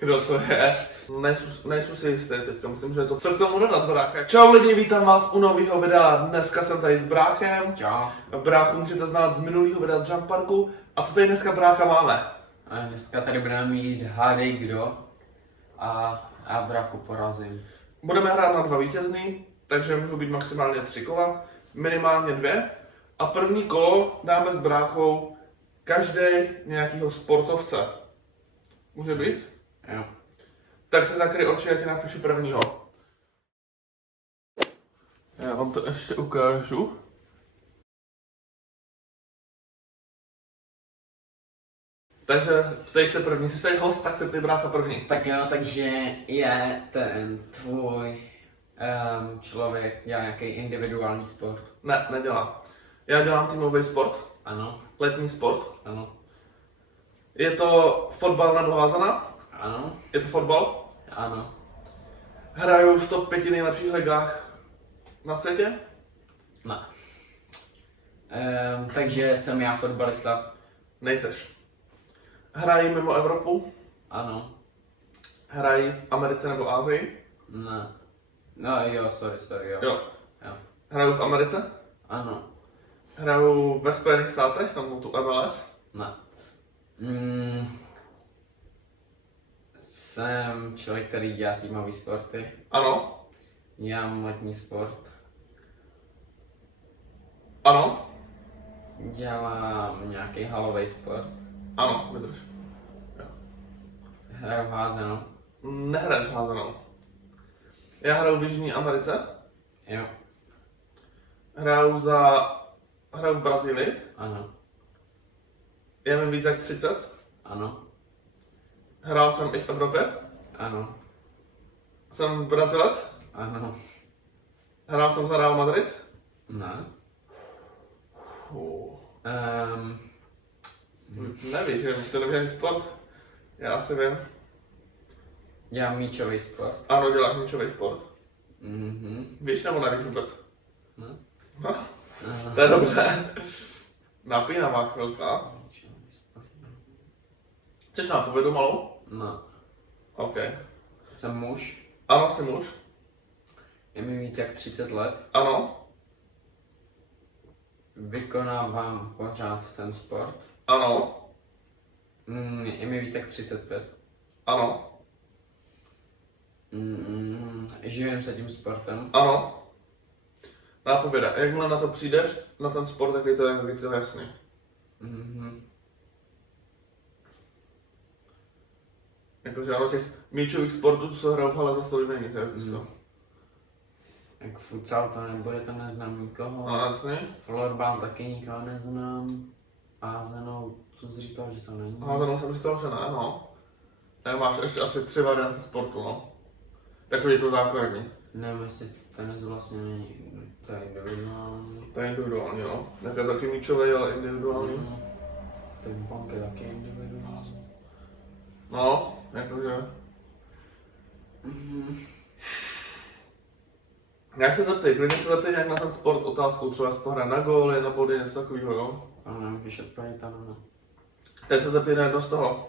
Kdo to je? Nejsou si jistý teďka, myslím, že je to. Co k tomu dodat, brácha? Čau lidi, vítám vás u nového videa. Dneska jsem tady s bráchem. Čau. Bráchu můžete znát z minulého videa z Jump Parku. A co tady dneska, brácha, máme? A dneska tady budeme mít hádej kdo a bráchu porazím. Budeme hrát na 2 vítězný, takže můžou být maximálně 3 kola, minimálně 2. A první kolo dáme s bráchou každý nějakého sportovce. Může být? Jo. Tak se zakryj oči, já ti napíšu prvního. Já vám to ještě ukážu. Takže tady se první, jsi tady host, tak se ty brácha první. Tak jo, takže je ten tvůj člověk dělá nějaký individuální sport. Ne, nedělá. Já dělám týmový sport, Ano, letní sport. ano, Je to fotbal na doházena? ano, Je to fotbal? ano. Hraju v top 5 nejlepších ligách na světě? Ne. Takže jsem já fotbalista. Nejseš. Hrají mimo Evropu? Ano. Hrají v Americe nebo Asii? Ne. No jo, sorry, jo. Jo. Jo. Hraju v Americe? Ano. Hraju ve Spojených státech, tam tu MLS? Ne. Jsem člověk, který dělá týmový sporty. Ano. Dělám letní sport. Ano. Dělám nějaký halový sport. Ano, vydrž. Hraju házenou. Nehraješ házenou. Já hraju v Jižní Americe. Jo. Hraju v Brazílii. Ano. Je mi víc jak 30. Ano. Hrál jsem i v Evropě. Ano. Jsem Brazilec. Ano. Hrál jsem za Real Madrid. Ne. Uh. Um, Nevíš, že to nevíš ani sport? Já asi vím. dělám míčový sport. Ano, děláš míčový sport. Mhm. Víš nebo nevíš vůbec? Ne. No, to je dobře. Napínavá chvilka. Chceš nápovědu malou? Ne. OK. Jsem muž. Ano, jsi muž. Je mi víc jak 30 let. Ano. Vykonávám pořád ten sport. Ano. Je mi víc jak 35. Ano. Živím se tím sportem. Ano. Nápověda. Jakmile na to přijdeš, na ten sport, tak je to jasný. Mhm. Jakože ano, těch míčových sportů, co hrajou v hale, za stolik není, takže co? Jak futsal to nebude, to neznám nikoho. No jasný. Florbal taky nikoho neznám. Házenou, co jsi říkal, že to není. Házenou jsem říkal, že ne, no. Máš ještě asi 3 varianty sportu, no. Takový jako základní. Nevím, jestli tenis vlastně není, to je individuální. To je individuální, no. Nějaké taky míčové, ale individuální. Ping-pong je taky individuální. No, jakože. Jak se zeptej, klidně se zeptej nějak na ten sport otázkou, třeba jestli to hraje na góly, na body, něco takového, jo? A nemůžeš odpovědět ano, ne. Tak se zeptej na jedno z toho.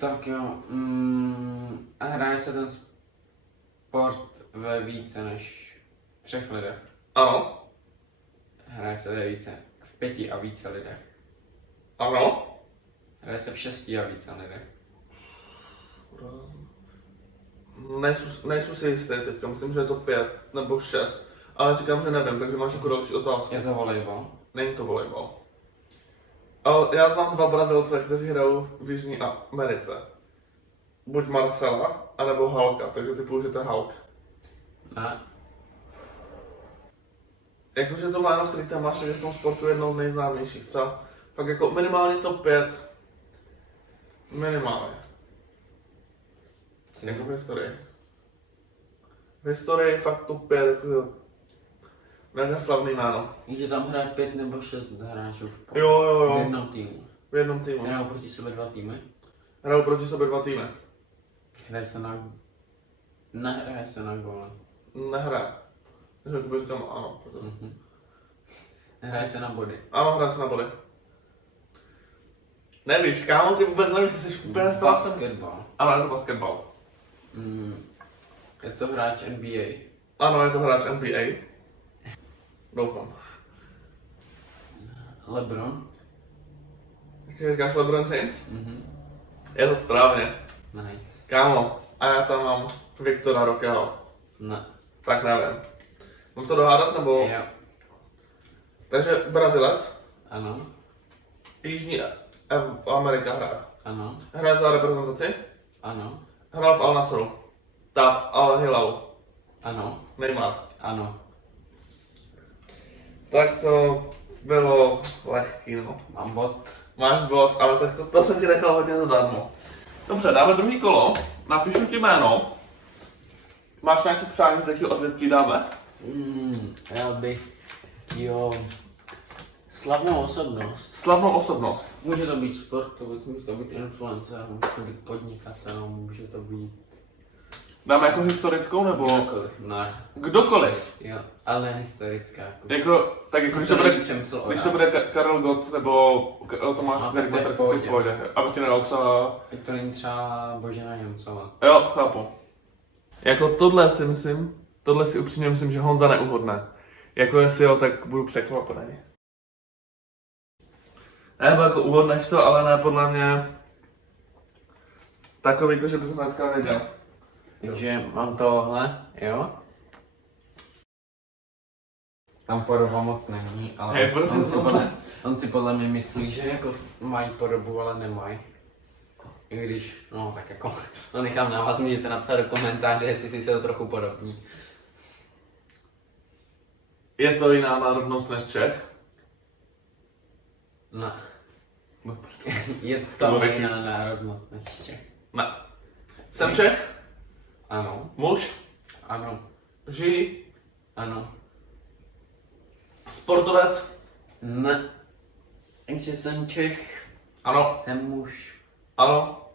Tak jo, a hraje se ten sport ve více než 3 lidech. Ano. Hraje se ve více, v 5 a více lidech. Ano. Hraje se v 6 a více lidech. Nejsou si jistý teďka, myslím, že je to 5 nebo 6. Ale říkám, že nevím, takže máš jako další otázku. Je to volejbal? Není to volejbal. Ale já znám 2 Brazilce, kteří hrajou v Jižní Americe. Buď Marcela, anebo Halka, takže typu, že to je Hulk. Ne. Jakože to jméno, který tam máš, je v tom sportu jednou z nejznámějších. Třeba fakt jako minimálně top 5. Minimálně. Jako v historii. V historii fakt top 5, jako mega slavný jméno. Víš, že tam hraje 5 nebo 6 hráčů v Jo. jednom týmu. V jednom týmu. Hrajou proti sobě 2 týmy. Hrajou proti sobě 2 týmy. Hraje se na... Nehraje se na góly. Nehraje. Takže jako říkám ano. Protože... Hraje se na body. Ano, hraje se na body. Nevíš, kámo, ty vůbec nevíš, jsi úplně ztracený. Basketbal. Ano, je to basketbal. Je to hráč NBA. Ano, je to hráč NBA. Doufám. LeBron. Takže říkáš LeBron James? Mhm. Je to správně. Nice. Kámo, a já tam mám Viktora Rokeho. Ne. Tak nevím. Mám to dohádat nebo? Jo. Takže Brazilec, Ano. Jižní Amerika hraje. Ano. Hraje za reprezentaci, Ano. hrál v Al Nasru. Ta v Al Hilalu. Ano. Neymar. Ano. Tak to bylo lehký, no. Mám bod. Máš bod, ale tak to jsem ti nechal hodně zadarmo. Dobře, dáme druhý kolo, napíšu ti jméno. Máš nějaký přání, z jakého odvětví dáme? Já bych, slavnou osobnost. Slavnou osobnost. Může to být sportovec, může to být influencer, může to být podnikatel, může to být Dáme jako historickou nebo? kdokoliv, ne. Kdokoliv. Jo, ale ne historická. Tak jako, To není přemysl když to bude Karel Gott nebo Tomáš No, Garrigue, tak to je tak v to si v pohodě. pohodě. Aby ti nedal třeba... Ať to není třeba Božena Němcová. Jo, chápu. Jako tohle si upřímně myslím, že Honza neuhodne. Jako jestli jo, tak budu překvapený. Nebo jako uhodneš to, ale ne podle mě takový to, že bys hnedka věděl. Takže mám tohle, jo? Tam podoba moc není, ale Hej, prosím, on si podle mě myslí, že jako mají podobu, ale nemají. I když, no tak jako, no nechám na vás, můžete napsat do komentáře, jestli si jsou trochu podobní. Je to jiná národnost než Čech? Ne. Je to bude jiná národnost než Čech. Ne. Jsem Čech? Ano, Muž? ano, Žijí? ano. Sportovec? Ne. Takže jsem Čech, Ano. jsem muž, Ano.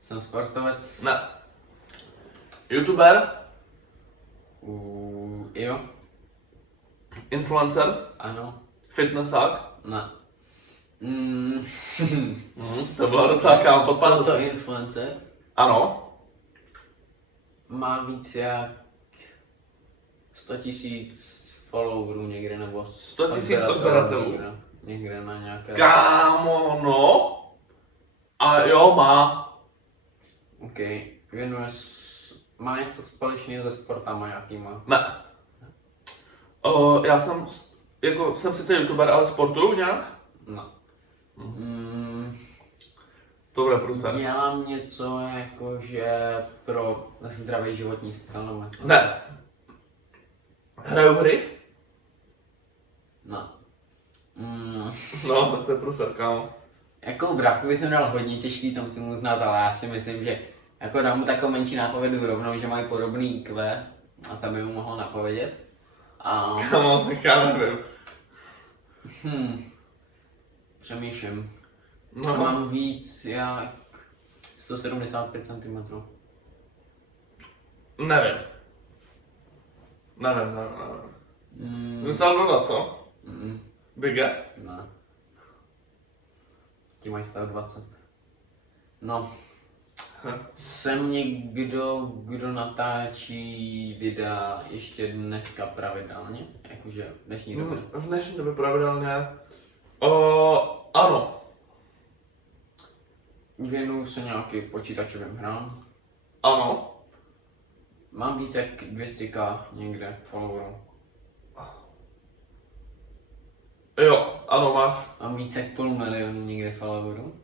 jsem sportovec. Ne. YouTuber? Jo, Influencer? ano, Fitnessák? ne. To bylo docela kámo podpas. Toto influencer Ano. má víc jak 100 000 followerů někde, nebo 100 000 odběratelů. Někde na nějaké... Kámo, no. A jo, má. OK, má něco společného se sportama nějakýma? Ne. Já jsem, jsem sice YouTuber, ale sportuju nějak? No. To bude průser. Dělám něco jakože pro zdravý životní styl nebo něco? Ne. Hraju hry? No. No, tak to je průser, kámo. Jako bráchovi jsem dal hodně těžký, to musím uznat, ale já si myslím, že jako dám mu takovou menší nápovědu rovnou, že mají podobný IQ a tam by mu mohl napovědět. A Kámo, tak já nevím. přemýšlím. No. Mám víc jak 175 cm. Nevím. Musel dodat, co? Bige? Ne. Ti mají 120. No. Jsem někdo, kdo natáčí videa ještě dneska pravidelně? Jakože v dnešní době. V dnešní době pravidelně. Ano. Věnuju se nějaký počítačovým hrám. Ano. Mám víc jak 200k někde followerů. Jo, ano, máš. Mám víc jak 500 000 někde followerů.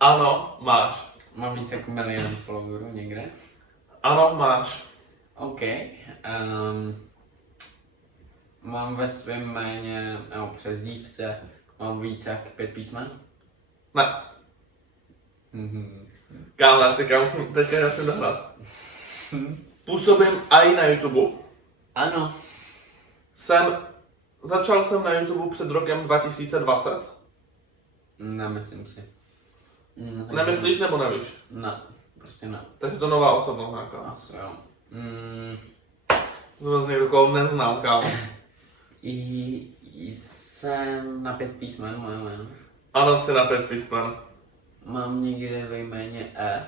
Ano, máš. Mám víc jak 1 000 000 followerů někde. Ano, máš. OK. Mám ve svém jméně, nebo přezdívce, mám víc jak 5 písmen. Ne. Kámo, teďka musím dohrát. Působím i na YouTube. Ano. Začal jsem na YouTube před rokem 2020. Nemyslím si. Nemyslíš nebo nevíš? Ne, prostě ne. Takže to nová osobnost nějaká. Asi jo. To z někdo, koho neznám, kámo. Jsem na 5 písmen, moje jméno. Ano, jsi na 5 písmen. Mám někde ve jméně E.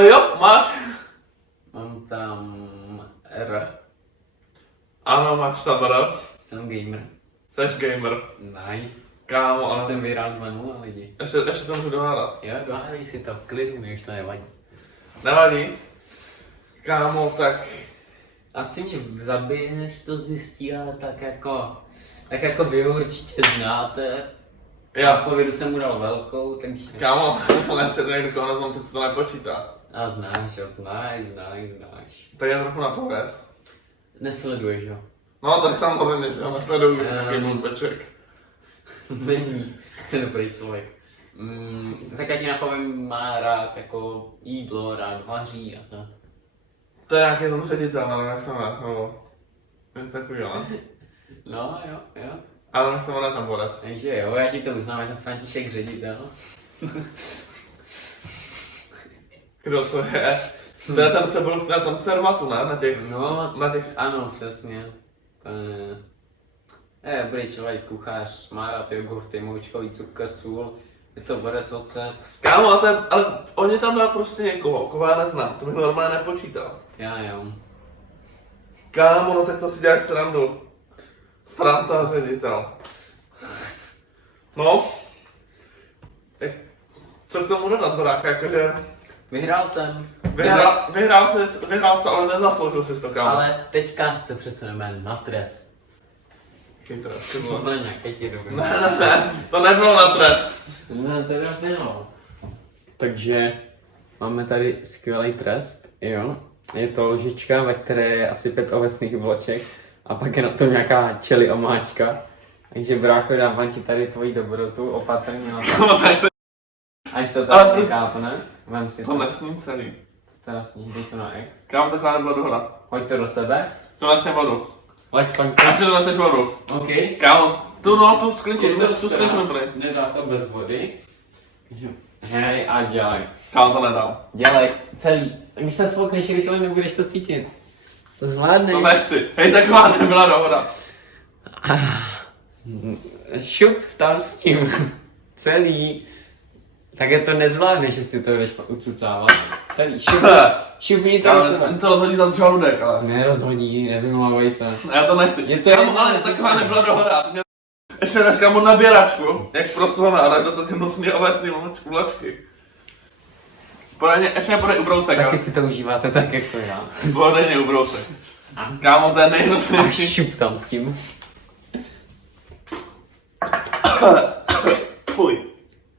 Jo, máš? Mám tam R. Ano, máš tam R. Jsem gamer. Seš gamer. Nice. Kámo, Já ale jsem vyhrál 2-0 lidi. ještě to můžu dohádat. Jo, dohádej si to v klidu, mi už to nevadí. Nevadí. Kámo, tak Asi mě zabije, než to zjistí, ale tak jako vy ho určitě znáte. Já já. povědu jsem mu dal velkou, takže... Kámo, ale se to někdo koho neznám, teď se to nepočítá. A znáš, znáš. Tak je trochu na pověz. Nesleduješ ho. No, tak samozřejmě, že ho nesleduju, takový Ehm. blbeček. Není. Dobrý člověk. Tak já ti napovím, má rád jako jídlo, rád vaří a tak. To je nějaký ten ředitel, nevím jak se jmenuje, nebo něco takového, ne? No, jo. Ale nevím jak se jmenuje ten borec. Takže jo, já ti to uznám, je to František ředitel. Kdo to je? To je ten, co byl na tom Cermatu, ne? No, Na těch... ano, přesně. To je dobrý člověk, kuchař, má rád jogurty, moučkový cukr, sůl, je to borec ocet. Kámo, ale oni tam dá prostě někoho, koho já neznám, to bych normálně nepočítal. Já jo. Kámo, no tak to si děláš srandu. Franta ředitel. No. Co k tomu dodat, brácha, jakože... Vyhrál jsem. Vyhrál jsi, ale nezasloužil jsi to, kámo. Ale teďka se přesuneme na trest. Jaký trest, ty vole? Tohle nějaký ti dobrý. Ne, to nebylo na trest. No, teda bylo. Takže máme tady skvělý trest, jo. Je to lžička, ve které je asi 5 ovesných vloček a pak je na to nějaká čili omáčka. Takže brácho, dávám ti tady tvoji dobrotu, opatrně na to. Kámo, tak se... Ať to Ale tak prostě- nekápne. Vem si To nesním celý. Teda sníh, dej to na X. Kámo, taková nebyla dohoda. Hoď to do sebe. To nesně vodu. Hoď pojď. Až to neseš vodu. OK. Kámo, tu sklinku, tu sklinku tady. Nedá to bez vody. Hej, a dělej. Kámo, to nedám. Dělej, celý. Když se spolkneš rychle, nebudeš to cítit. To zvládneš. To nechci. Hej, taková nebyla dohoda. Šup tam s tím. Celý. Tak je to nezvládneš, jestli to budeš ucucávat. Celý. Šupni to do Ale sebe. to rozhodí za žaludek, ale... Nerozhodí, nevymlouvej se. Já to nechci. Je to Kámo, jedno, ale že taková chceš. nebyla dohoda. Ty mě... Ještě dáš kámo nabíračku, jak prosovaná, a dáš do toho ty nosný ovesný vločky. Ještě nepodej ubrousek, Taky ale... si to užíváte tak jako já. Podej ubrousek. Kámo, to je A nejnosnější. šup tam s tím. Fuj.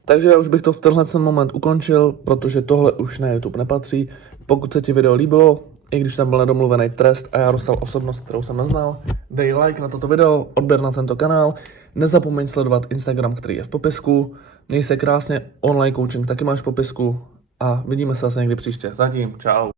Takže já už bych to v tenhle moment ukončil, protože tohle už na YouTube nepatří. Pokud se ti video líbilo, i když tam byl nedomluvený trest a já dostal osobnost, kterou jsem neznal, dej like na toto video, odběr na tento kanál, nezapomeň sledovat Instagram, který je v popisku, měj se krásně, online coaching taky máš v popisku a vidíme se zase někdy příště. Zatím, čau.